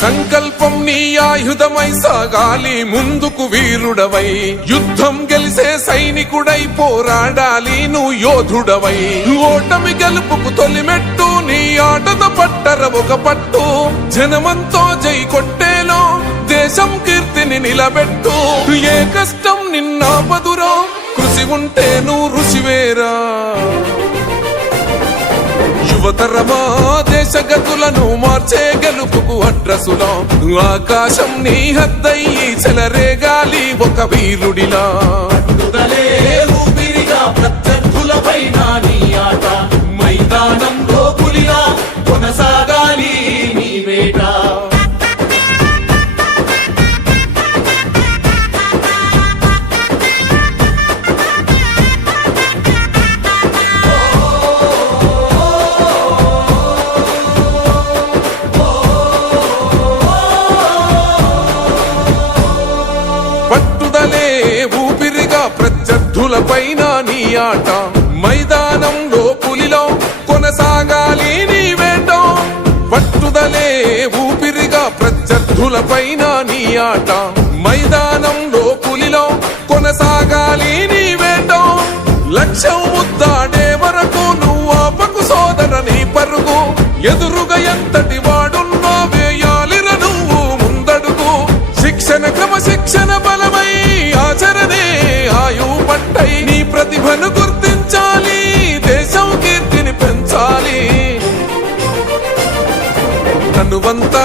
సంకల్పం నీ ఆయుధమై సాగాలి ముందుకు వీరుడవై, యుద్ధం గెలిసే సైనికుడై పోరాడాలి నువ్వు యోధుడవై. ఓటమి గెలుపుకు తొలిమెట్టు నీ ఆటతో పట్టర ఒక పట్టు, జనమంతో జై కొట్టేలో దేశం కీర్తిని నిలబెట్టు. ఏ కష్టం నిన్నాపదురో కృషి ఉంటే నువ్వు రుచివేరా. యువతరమా దేశ గతులను మార్చే గెలుపుకు అడ్రసులో, ఆకాశం నీ హద్దయ్యి చెలరేగాలి ఒక వీరుడిలా. ప్రత్యర్థులపైన నీ ఆట, మైదానంలో పులిలా కొనసాగాలి నీ వేట. పట్టుదలే ఊపిరిగా ప్రత్యర్థులపైన నీ ఆట, మైదానంలో పులిలో కొనసాగాలి నీ వేట. పట్టుదలే ఊపిరిగా ప్రత్యర్థులపైన నీ ఆట, మైదానంలో పులిలో కొనసాగాలి నీ వేట. లక్ష్యం ముద్దాడే వరకు నువ్వు ఆపకు సోదర నీ పరుగు, ఎదురుగా ఎంతటి వాడున్నా వేయాలిర నువ్వు ముందడుగు. శిక్షణ క్రమశిక్షణ బలమై ఆచరణే ఆయు పట్టై, నీ ప్రతిభను గుర్తించాలి దేశం కీర్తిని పెంచాలి. తనువంతా